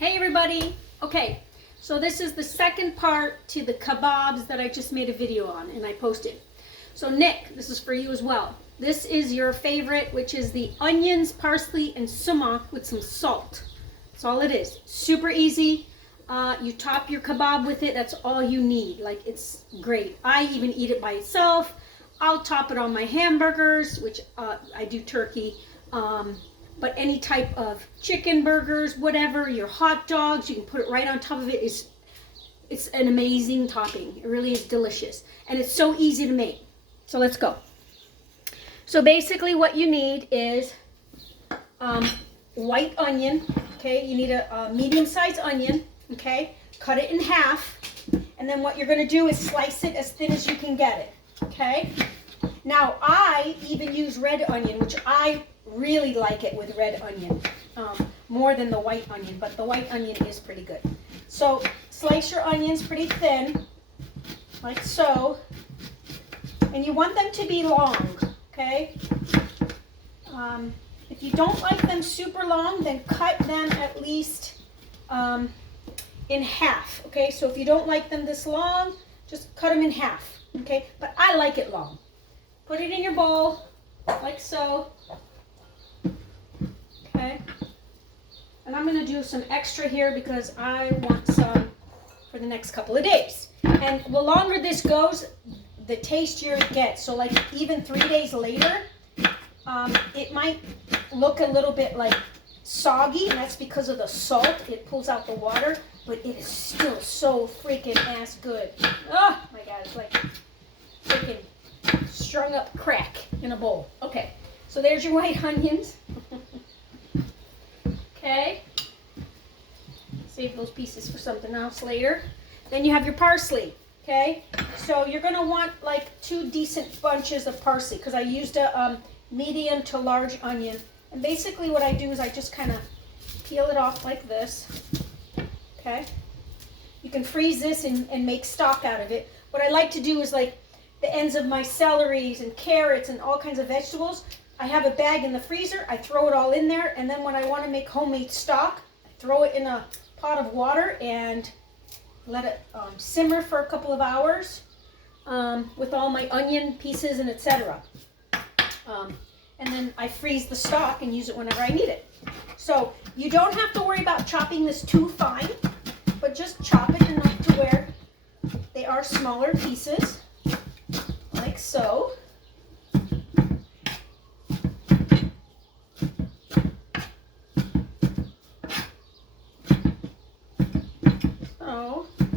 Hey everybody. Okay, so this is the second part to the kebabs that I just made a video on and I posted. So Nick, this is for you as well. This is your favorite, which is the onions, parsley, and sumac with some salt. That's all it is. Super easy. You top your kebab with it. That's all you need. Like, it's great. I even eat it by itself. I'll top it on my hamburgers, which I do turkey. But any type of chicken burgers, whatever, your hot dogs, you can put it right on top of it. It's an amazing topping. It really is delicious. And it's so easy to make. So let's go. So basically what you need is white onion. Okay, you need a medium-sized onion. Okay, cut it in half. And then what you're going to do is slice it as thin as you can get it. Okay. Now I even use red onion, which I really like it with red onion, more than the white onion, but the white onion is pretty good. So slice your onions pretty thin, like so, and you want them to be long, okay? If you don't like them super long, then cut them at least in half, okay? So if you don't like them this long, just cut them in half, okay? But I like it long. Put it in your bowl, like so. Okay, and I'm going to do some extra here because I want some for the next couple of days. And the longer this goes, the tastier it gets. So like even 3 days later, it might look a little bit like soggy, and that's because of the salt. It pulls out the water, but it is still so freaking ass good. Oh my God, it's like freaking strung up crack in a bowl. Okay, so there's your white onions. Okay, save those pieces for something else later. Then you have your parsley, okay? So you're going to want like 2 decent bunches of parsley because I used a medium to large onion. And basically what I do is I just kind of peel it off like this, okay? You can freeze this and make stock out of it. What I like to do is like the ends of my celeries and carrots and all kinds of vegetables, I have a bag in the freezer, I throw it all in there, and then when I want to make homemade stock, I throw it in a pot of water and let it simmer for a couple of hours with all my onion pieces and etc. And then I freeze the stock and use it whenever I need it. So you don't have to worry about chopping this too fine, but just chop it enough to where they are smaller pieces, like so.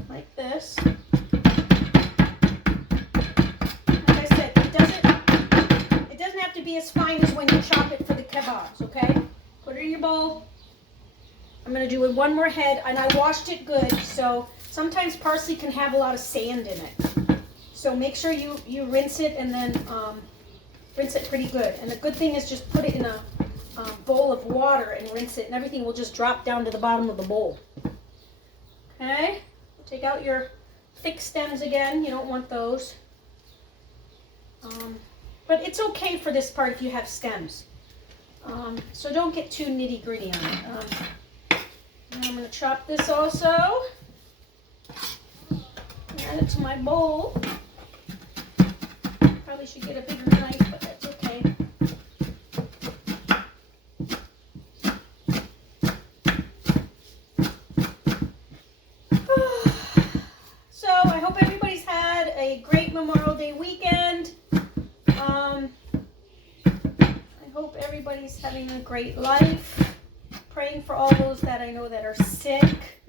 Like this. Like I said, it doesn't have to be as fine as when you chop it for the kebabs, okay? Put it in your bowl. I'm going to do one more head, and I washed it good, so sometimes parsley can have a lot of sand in it. So make sure you rinse it and then rinse it pretty good. And the good thing is just put it in a bowl of water and rinse it, and everything will just drop down to the bottom of the bowl. Okay, take out your thick stems again. You don't want those. But it's okay for this part if you have stems. So don't get too nitty gritty on it. Now I'm going to chop this also. Add it to my bowl. Probably should get a bigger knife, but that's okay. I hope everybody's had a great Memorial Day weekend. I hope everybody's having a great life. Praying for all those that I know that are sick.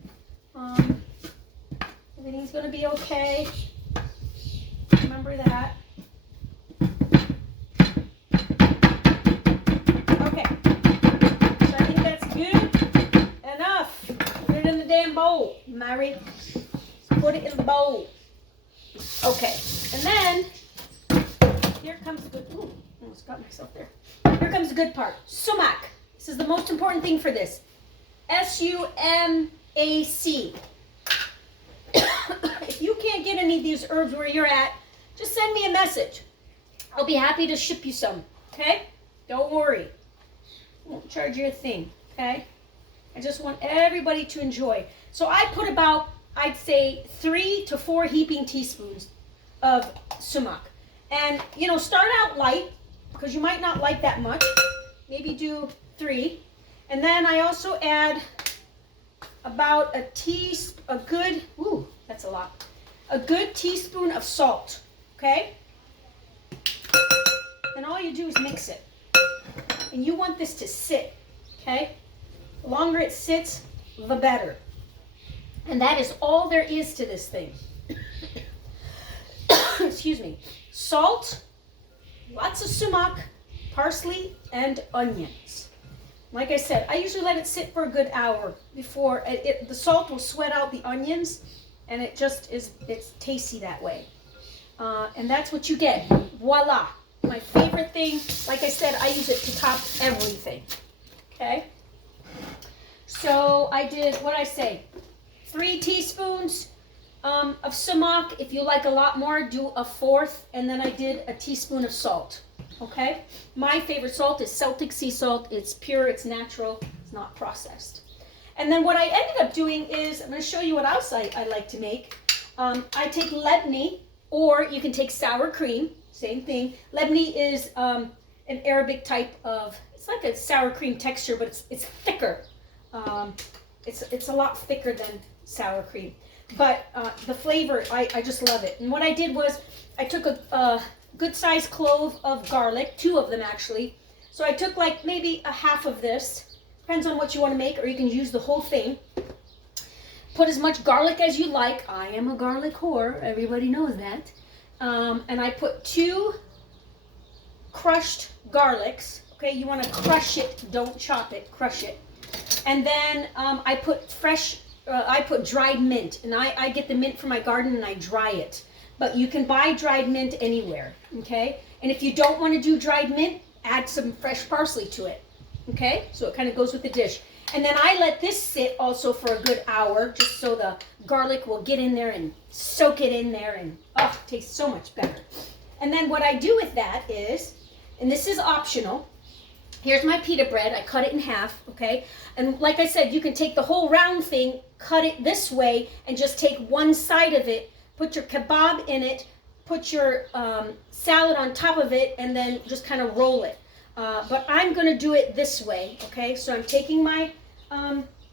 Everything's going to be okay. Remember that. Okay. So I think that's good enough. Put it in the damn bowl, Mary. Put it in the bowl. Okay, and then here comes the good. Ooh, almost got myself there. Here comes the good part. Sumac. This is the most important thing for this. Sumac. If you can't get any of these herbs where you're at, just send me a message. I'll be happy to ship you some. Okay? Don't worry. I won't charge you a thing. Okay? I just want everybody to enjoy. So I put about, I'd say 3 to 4 heaping teaspoons of sumac. And, you know, start out light because you might not like that much. Maybe do 3. And then I also add about a good, ooh, that's a lot. A good teaspoon of salt, okay? And all you do is mix it. And you want this to sit, okay? The longer it sits, the better. And that is all there is to this thing. Excuse me. Salt, lots of sumac, parsley, and onions. Like I said, I usually let it sit for a good hour before the salt will sweat out the onions, and it just is, it's tasty that way. And that's what you get. Voila. My favorite thing, like I said, I use it to top everything. Okay? So I did, what did I say? 3 teaspoons of sumac. If you like a lot more, do a 4th. And then I did a teaspoon of salt. Okay? My favorite salt is Celtic sea salt. It's pure, it's natural, it's not processed. And then what I ended up doing is, I'm going to show you what else I like to make. I take lebni, or you can take sour cream, same thing. Lebni is an Arabic type of, it's like a sour cream texture, but it's thicker. It's a lot thicker than sour cream. But the flavor, I just love it. And what I did was, I took a good sized clove of garlic, 2 of them actually. So I took like maybe a half of this. Depends on what you want to make, or you can use the whole thing. Put as much garlic as you like. I am a garlic whore. Everybody knows that. And I put 2 crushed garlics. Okay, you want to crush it. Don't chop it. Crush it. And then I put I put dried mint. And I get the mint from my garden and I dry it. But you can buy dried mint anywhere. Okay? And if you don't want to do dried mint, add some fresh parsley to it. Okay, so it kind of goes with the dish. And then I let this sit also for a good hour, just so the garlic will get in there and soak it in there, and oh, it tastes so much better. And then what I do with that is, and this is optional, here's my pita bread. I cut it in half, okay? And like I said, you can take the whole round thing, cut it this way, and just take one side of it, put your kebab in it, put your salad on top of it, and then just kind of roll it. But I'm going to do it this way, okay? So I'm taking my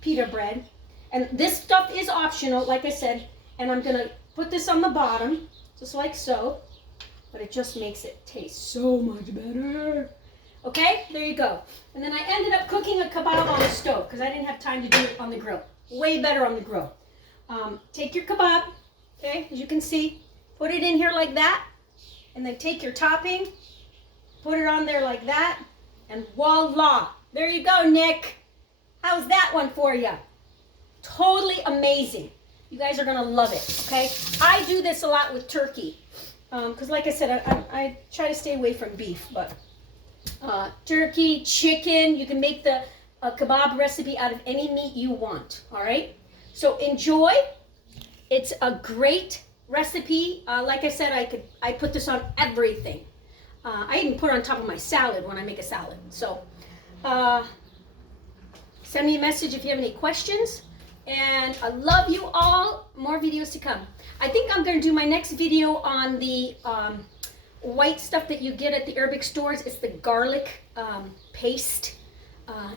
pita bread, and this stuff is optional, like I said, and I'm going to put this on the bottom, just like so, but it just makes it taste so much better. Okay, there you go. And then I ended up cooking a kebab on the stove, because I didn't have time to do it on the grill. Way better on the grill. Take your kebab, okay, as you can see, put it in here like that, and then take your topping, put it on there like that, and voila. There you go, Nick. How's that one for you? Totally amazing. You guys are going to love it, okay? I do this a lot with turkey, because like I said, I try to stay away from beef, but turkey, chicken, you can make the kebab recipe out of any meat you want, all right? So enjoy. It's a great recipe. Like I said, I put this on everything. I even put it on top of my salad when I make a salad. So send me a message if you have any questions. And I love you all. More videos to come. I think I'm going to do my next video on the white stuff that you get at the Arabic stores. It's the garlic paste.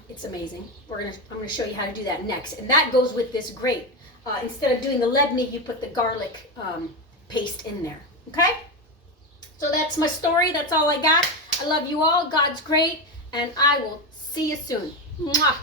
It's amazing. I'm going to show you how to do that next. And that goes with this great. Instead of doing the lebni, you put the garlic paste in there. Okay? So that's my story. That's all I got. I love you all. God's great. And I will see you soon. Mwah.